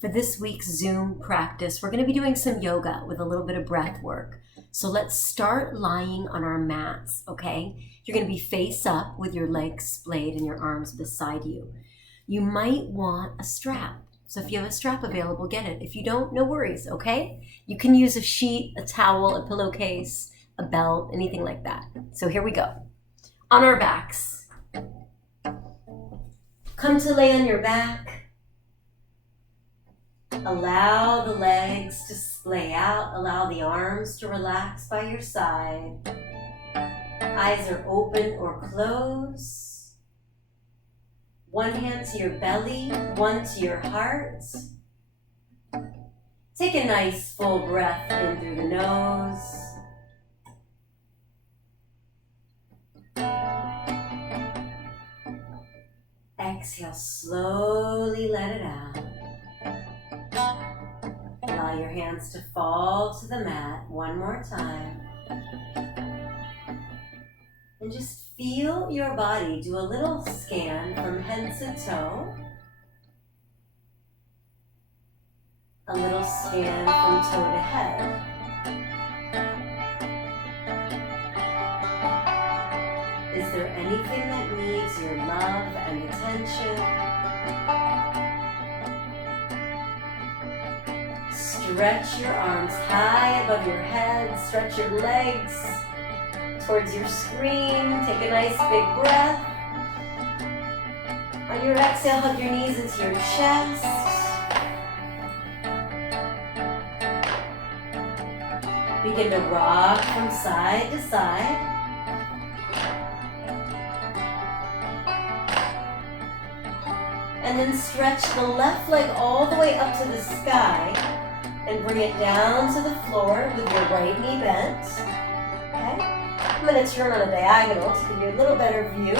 For this week's Zoom practice, we're going to be doing some yoga with a little bit of breath work. So let's start lying on our mats, okay? You're going to be face up with your legs splayed and your arms beside you. You might want a strap. So if you have a strap available, get it. If you don't, no worries, okay? You can use a sheet, a towel, a pillowcase, a belt, anything like that. So here we go. On our backs. Come to lay on your back. Allow the legs to splay out. Allow the arms to relax by your side. Eyes are open or closed. One hand to your belly, one to your heart. Take a nice full breath in through the nose. Exhale, slowly let it out. Allow your hands to fall to the mat one more time. And just feel your body. Do a little scan from head to toe. A little scan from toe to head. Is there anything that needs your love and attention? Stretch your arms high above your head. Stretch your legs towards your screen. Take a nice big breath. On your exhale, hug your knees into your chest. Begin to rock from side to side. And then stretch the left leg all the way up to the sky and bring it down to the floor with your right knee bent. Okay? I'm going to turn on a diagonal to give you a little better view.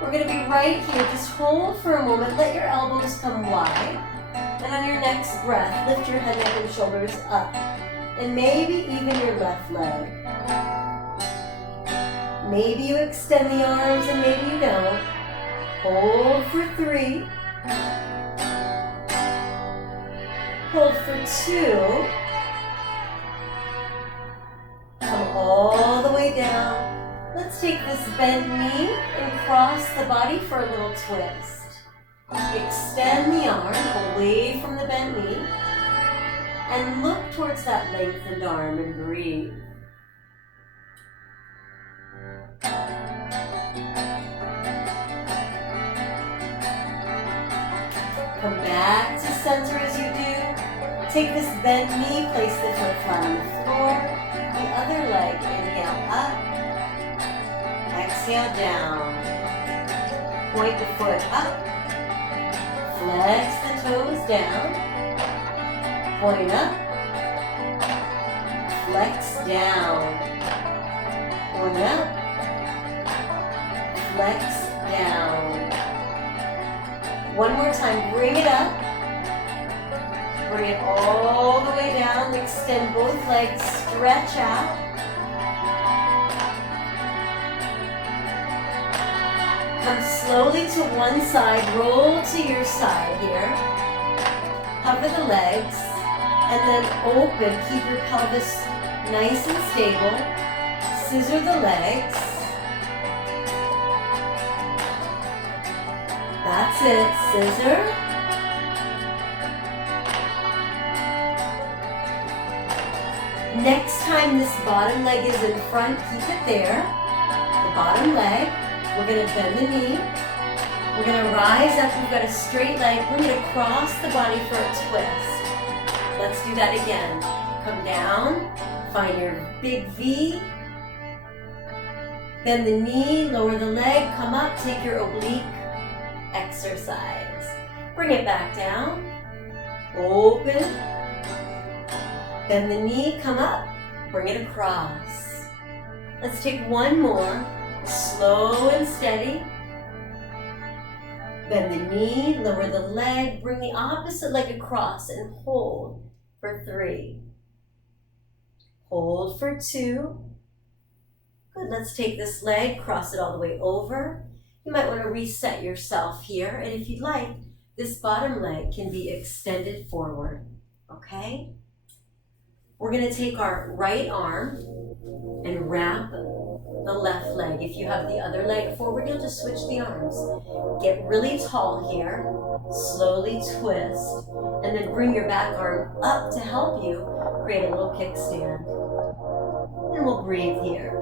We're going to be right here. Just hold for a moment. Let your elbows come wide. And on your next breath, lift your head, neck, and shoulders up. And maybe even your left leg. Maybe you extend the arms and maybe you don't. Hold for 3. Hold for 2. Come all the way down. Let's take this bent knee and cross the body for a little twist. Extend the arm away from the bent knee and look towards that lengthened arm and breathe. Come back to center as you do. Take this bent knee, place the foot flat on the floor. The other leg, inhale up. Exhale down. Point the foot up. Flex the toes down. Point up. Flex down. Point up. Flex down. One more time, bring it up. Bring it all the way down. Extend both legs, stretch out. Come slowly to one side, roll to your side here. Hover the legs, and then open. Keep your pelvis nice and stable. Scissor the legs. That's it, scissor. Next time this bottom leg is in front, keep it there. The bottom leg, we're gonna bend the knee. We're gonna rise up, we've got a straight leg. We're gonna cross the body for a twist. Let's do that again. Come down, find your big V. Bend the knee, lower the leg, come up, take your oblique exercise. Bring it back down. Open. Bend the knee, come up. Bring it across. Let's take one more. Slow and steady. Bend the knee, lower the leg, bring the opposite leg across and hold for 3. Hold for 2. Good, let's take this leg, cross it all the way over. You might want to reset yourself here, and if you'd like, this bottom leg can be extended forward, okay? We're gonna take our right arm and wrap the left leg. If you have the other leg forward, you'll just switch the arms. Get really tall here, slowly twist, and then bring your back arm up to help you create a little kickstand. And we'll breathe here.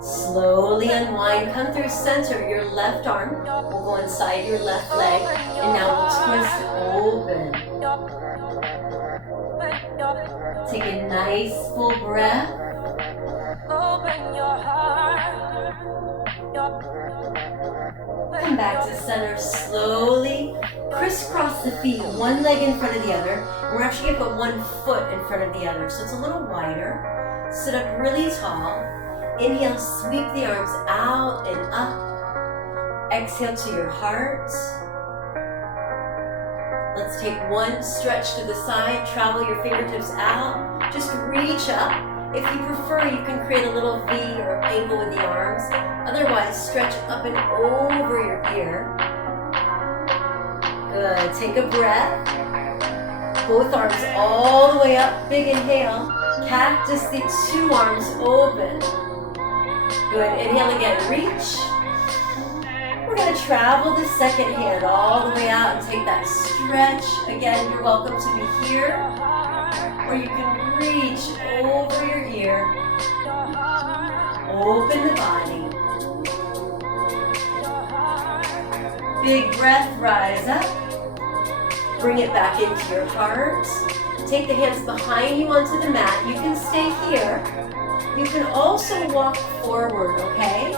Slowly unwind, come through center, your left arm will go inside your left leg, and now we'll twist open. Take a nice full breath. Come back to center slowly, crisscross the feet, one leg in front of the other. We're actually gonna put one foot in front of the other, so it's a little wider. Sit up really tall. Inhale, sweep the arms out and up. Exhale to your heart. Let's take one stretch to the side. Travel your fingertips out. Just reach up. If you prefer, you can create a little V or angle with the arms. Otherwise, stretch up and over your ear. Good. Take a breath. Both arms all the way up. Big inhale. Cactus the two arms open. Good. Inhale again. Reach. We're going to travel the second hand all the way out and take that stretch. Again, you're welcome to be here, or you can reach over your ear. Open the body. Big breath, rise up. Bring it back into your heart. Take the hands behind you onto the mat. You can stay here. You can also walk forward, okay?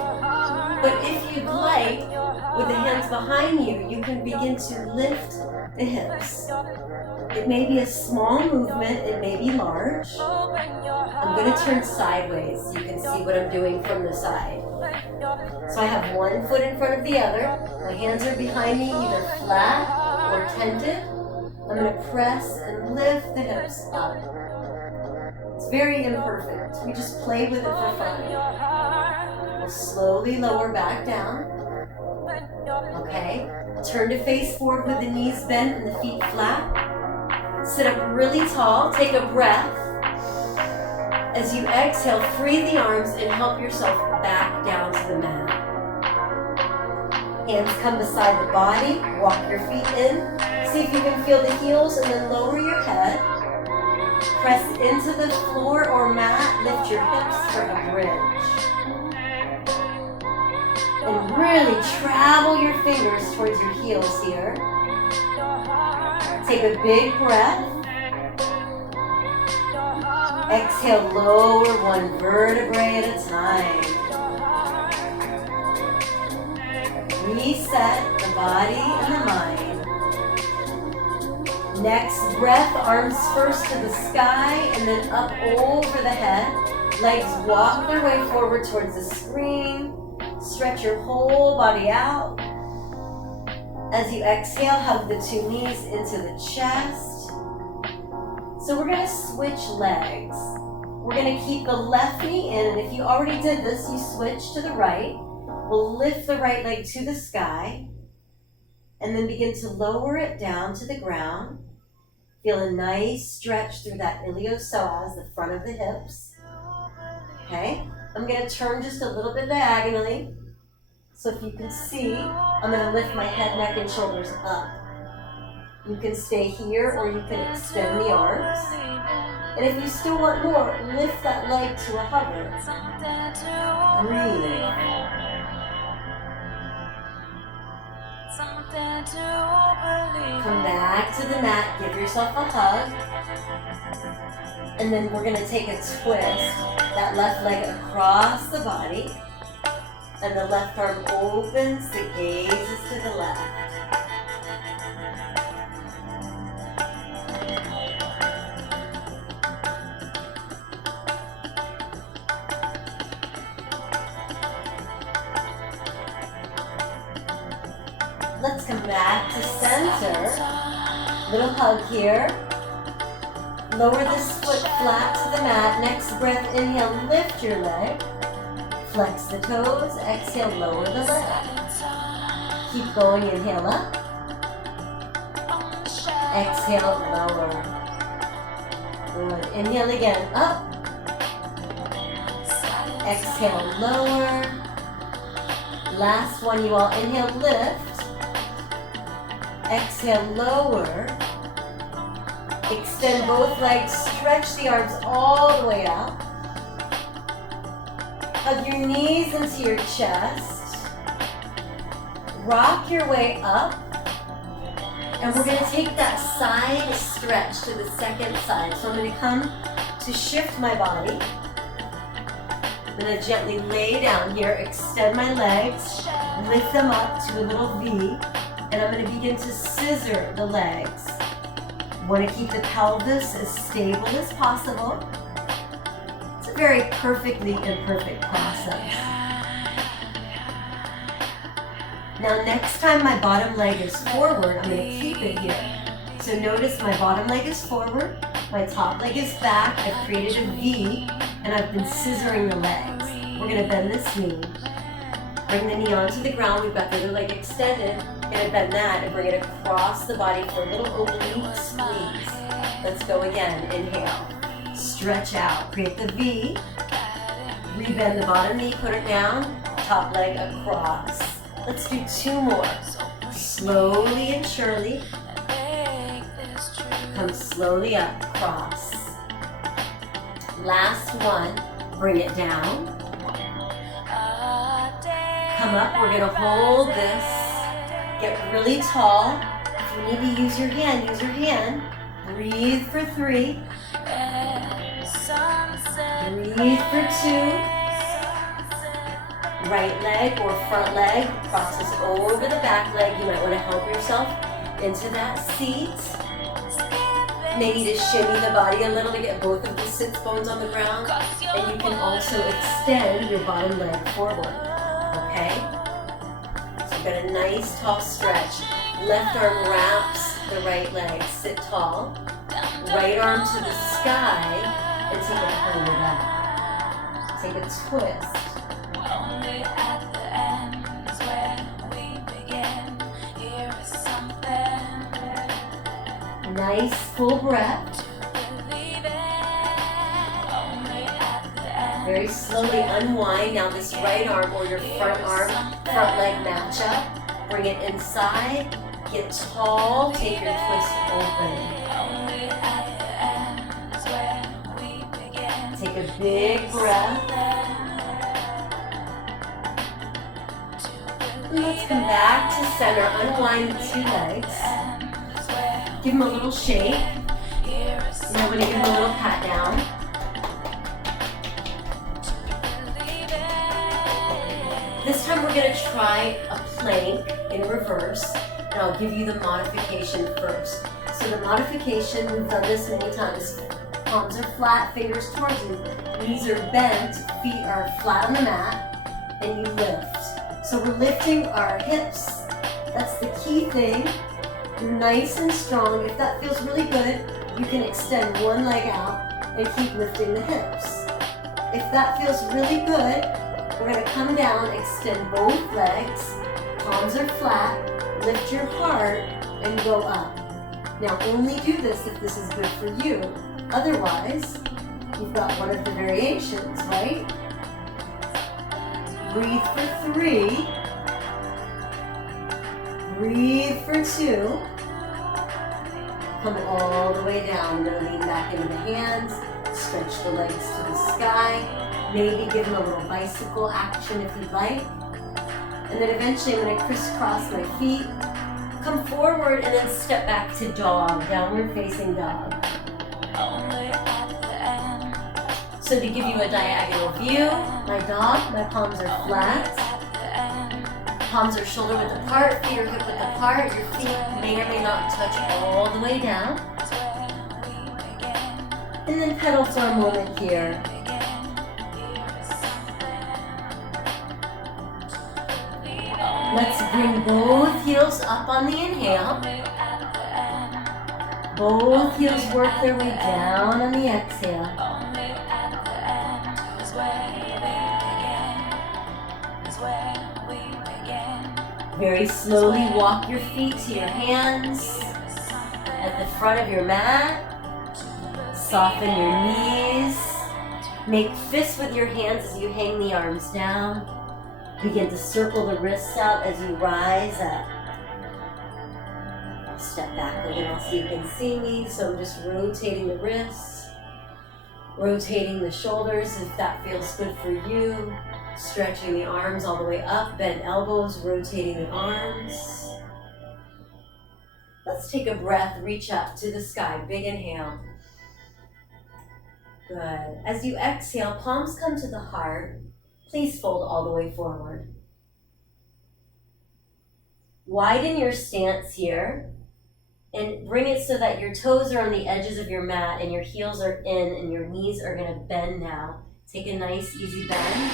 But if you'd like, with the hands behind you, you can begin to lift the hips. It may be a small movement, it may be large. I'm going to turn sideways so you can see what I'm doing from the side. So I have one foot in front of the other. My hands are behind me, either flat or tented. I'm going to press and lift the hips up. It's very imperfect. We just play with it for fun. We'll slowly lower back down. Okay. Turn to face forward with the knees bent and the feet flat. Sit up really tall. Take a breath. As you exhale, free the arms and help yourself back down to the mat. Hands come beside the body. Walk your feet in. See if you can feel the heels and then lower your head. Press into the floor or mat. Lift your hips for a bridge. And really travel your fingers towards your heels here. Take a big breath. Exhale, lower one vertebrae at a time. Reset the body and the mind. Next breath, arms first to the sky and then up over the head. Legs walk their way forward towards the screen. Stretch your whole body out. As you exhale, hug the two knees into the chest. So we're going to switch legs. We're going to keep the left knee in, and if you already did this, you switch to the right. We'll lift the right leg to the sky, and then begin to lower it down to the ground. Feel a nice stretch through that iliopsoas, the front of the hips. Okay, I'm going to turn just a little bit diagonally. So if you can see, I'm going to lift my head, neck, and shoulders up. You can stay here or you can extend the arms. And if you still want more, lift that leg to a hover. Breathe. Come back to the mat, give yourself a hug. And then we're going to take a twist, that left leg across the body. And the left arm opens, the gaze is to the left. Let's come back to center. Little hug here. Lower this foot flat to the mat. Next breath, inhale, lift your leg. Flex the toes. Exhale, lower the leg. Keep going, inhale up. Exhale, lower. Good. Inhale again, up. Exhale, lower. Last one, you all. Inhale, lift. Exhale, lower. Extend both legs, stretch the arms all the way out. Hug your knees into your chest. Rock your way up. And we're going to take that side stretch to the second side. So I'm going to come to shift my body. I'm going to gently lay down here, extend my legs, lift them up to a little V, and I'm going to begin to scissor the legs. Want to keep the pelvis as stable as possible. It's a very perfectly imperfect process. Now next time my bottom leg is forward, I'm going to keep it here. So notice my bottom leg is forward, my top leg is back, I've created a V, and I've been scissoring the legs. We're going to bend this knee. Bring the knee onto the ground, we've got the other leg extended. We're going to bend that and bring it across the body for a little oblique squeeze. Let's go again, inhale. Stretch out, create the V. Rebend the bottom knee, put it down, top leg across. Let's do 2 more. Slowly and surely. Come slowly up, cross. Last one, bring it down. Come up, we're gonna hold this. Get really tall. If you need to use your hand, use your hand. Breathe for 3. Breathe for 2. Right leg or front leg crosses over the back leg. You might want to help yourself into that seat. May need to shimmy the body a little to get both of the sits bones on the ground. And you can also extend your bottom leg forward. Okay? So you've got a nice tall stretch. Left arm wraps the right leg. Sit tall. Right arm to the sky and take it behind your back. Take a twist. Nice full breath. Very slowly unwind. Now this right arm or your front leg match up. Bring it inside. Get tall. Take your twist open. Take a big breath. Let's come back to center. Unwind the 2 legs. Give them a little shake. And I'm going to give them a little pat down. This time we're going to try a plank in reverse. And I'll give you the modification first. So the modification, we've done this many times. Palms are flat, fingers towards you. Knees are bent, feet are flat on the mat, and you lift. So we're lifting our hips. That's the key thing. You're nice and strong. If that feels really good, you can extend one leg out and keep lifting the hips. If that feels really good, we're going to come down, extend both legs, palms are flat, lift your heart, and go up. Now only do this if this is good for you. Otherwise, you've got one of the variations, right? Breathe for 3. Breathe for 2. Come all the way down. Then lean back into the hands. Stretch the legs to the sky. Maybe give them a little bicycle action if you'd like. And then eventually I'm going to crisscross my feet. Come forward and then step back to dog. Downward facing dog. So to give you a diagonal view, my dog, my palms are flat. Palms are shoulder width apart, feet are hip width apart. Your feet may or may not touch all the way down. And then pedal for a moment here. Let's bring both heels up on the inhale. Both heels work their way down on the exhale. Very slowly walk your feet to your hands at the front of your mat. Soften your knees. Make fists with your hands as you hang the arms down. Begin to circle the wrists out as you rise up. I'll step back a little so you can see me. So I'm just rotating the wrists, rotating the shoulders if that feels good for you. Stretching the arms all the way up, bent elbows, rotating the arms. Let's take a breath, reach up to the sky, big inhale. Good. As you exhale, palms come to the heart. Please fold all the way forward. Widen your stance here and bring it so that your toes are on the edges of your mat and your heels are in and your knees are going to bend now. Take a nice easy bend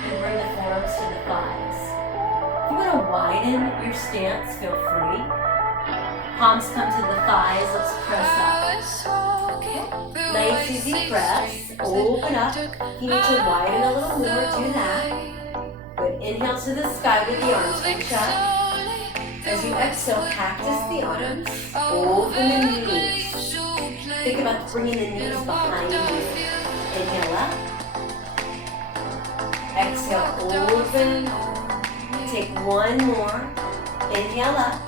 and bring the forearms to the thighs. If you want to widen your stance, feel free. Palms come to the thighs, let's press up. Okay. Nice easy press, open up. If you need to widen a little more, do that. Good, inhale to the sky with the arms, reach up. As you exhale, cactus the arms, open the knees. Think about bringing the knees behind you. Inhale up. Exhale, open. Take one more. Inhale up.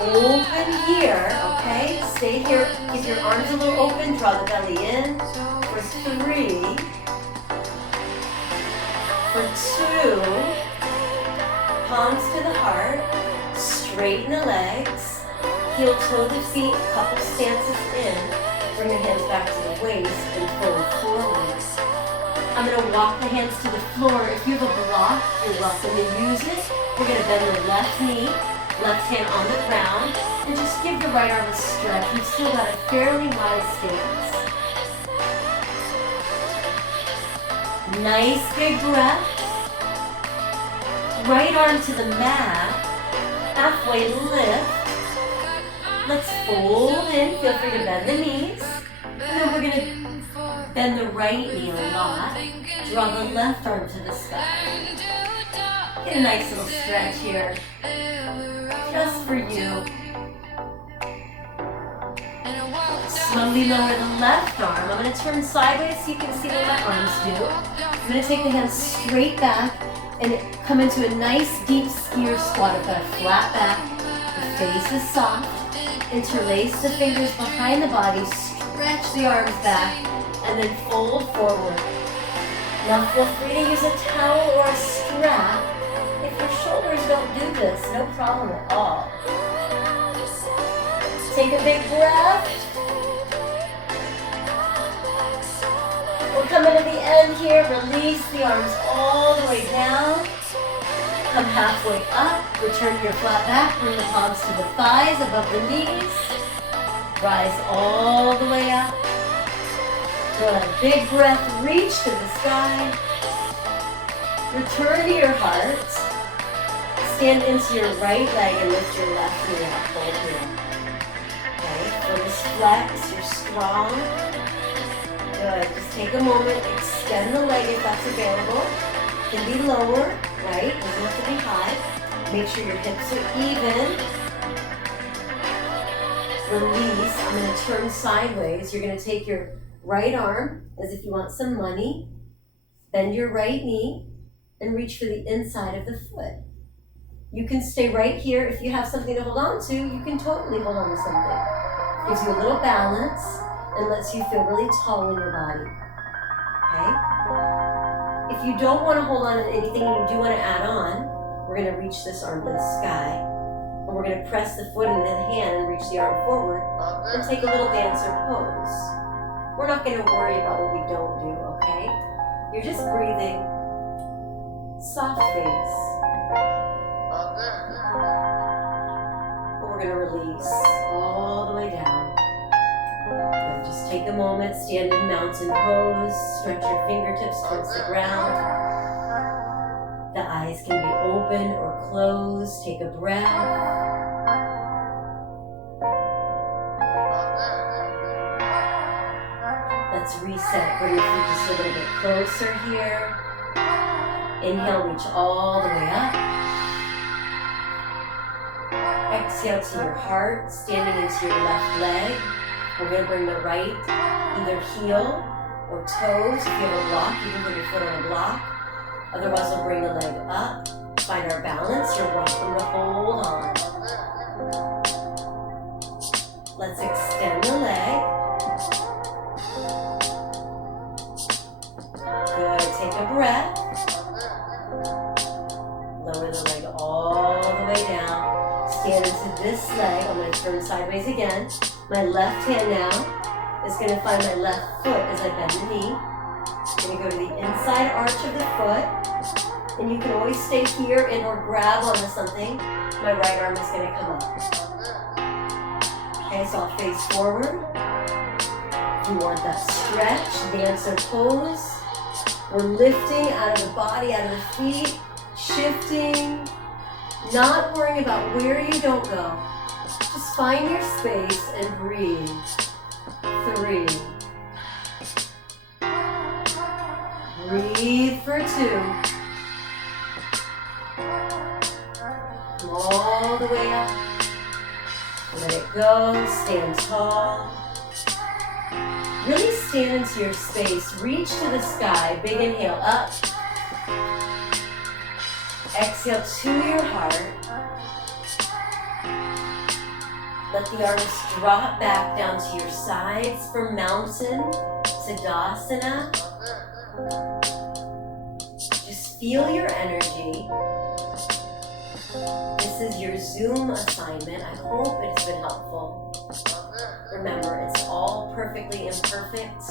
Open here, okay? Stay here. Keep your arms a little open. Draw the belly in. For 3. For 2. Palms to the heart. Straighten the legs. Heel toe the feet. Couple stances in. Bring the hands back to the waist and fold forward. I'm going to walk the hands to the floor. If you have a block, you're welcome to use it. We're going to bend the left knee, left hand on the ground, and just give the right arm a stretch. We've still got a fairly wide stance. Nice big breath. Right arm to the mat. Halfway lift. Let's fold in. Feel free to bend the knees. And then we're going to bend the right knee a lot. Draw the left arm to the sky. Get a nice little stretch here. Just for you. Slowly lower the left arm. I'm going to turn sideways so you can see what my arms do. I'm going to take the hands straight back and come into a nice deep skier squat. I've got a flat back. The face is soft. Interlace the fingers behind the body. Stretch the arms back. And then fold forward. Now feel free to use a towel or a strap. If your shoulders don't do this, no problem at all. Take a big breath. We're coming to the end here. Release the arms all the way down. Come halfway up. Return to your flat back. Bring the palms to the thighs above the knees. Rise all the way up. Good. Big breath, reach to the sky. Return to your heart. Stand into your right leg and lift your left knee up. Hold here. Okay, first flex, you're strong. Good. Just take a moment, extend the leg if that's available. It can be lower, right? Doesn't have to be high. Make sure your hips are even. Release. I'm going to turn sideways. You're going to take your right arm as if you want some money. Bend your right knee and reach for the inside of the foot. You can stay right here. If you have something to hold on to, you can totally hold on to something. Gives you a little balance and lets you feel really tall in your body. Okay? If you don't want to hold on to anything and you do want to add on, we're going to reach this arm to the sky. And we're going to press the foot into the hand and reach the arm forward and take a little dancer pose. We're not going to worry about what we don't do, okay? You're just breathing. Soft face. And we're going to release all the way down. Good. Just take a moment, stand in mountain pose, stretch your fingertips towards the ground. The eyes can be open or closed. Take a breath. Let's reset. Bring your feet just a little bit closer here. Inhale, reach all the way up. Exhale to your heart, standing into your left leg. We're going to bring the right, either heel or toes. If you have a block, you can put your foot on a block. Otherwise, we'll bring the leg up. Find our balance. You're welcome to hold on. Let's extend the leg. Good. Take a breath. Lower the leg all the way down. Stand into this leg. I'm going to turn sideways again. My left hand now is going to find my left foot as I bend the knee. I'm going to go to the inside arch of the foot. And you can always stay here and or grab onto something. My right arm is going to come up. Okay, so I'll face forward. If you want that stretch, dancer pose. We're lifting out of the body, out of the feet, shifting, not worrying about where you don't go. Just find your space and breathe. 3. Breathe for 2. Come all the way up. Let it go. Stand tall. Really stand into your space. Reach to the sky. Big inhale up. Exhale to your heart. Let the arms drop back down to your sides for mountain Tadasana. Just feel your energy. This is your Zoom assignment. I hope it's been helpful. Remember, it's all perfectly imperfect.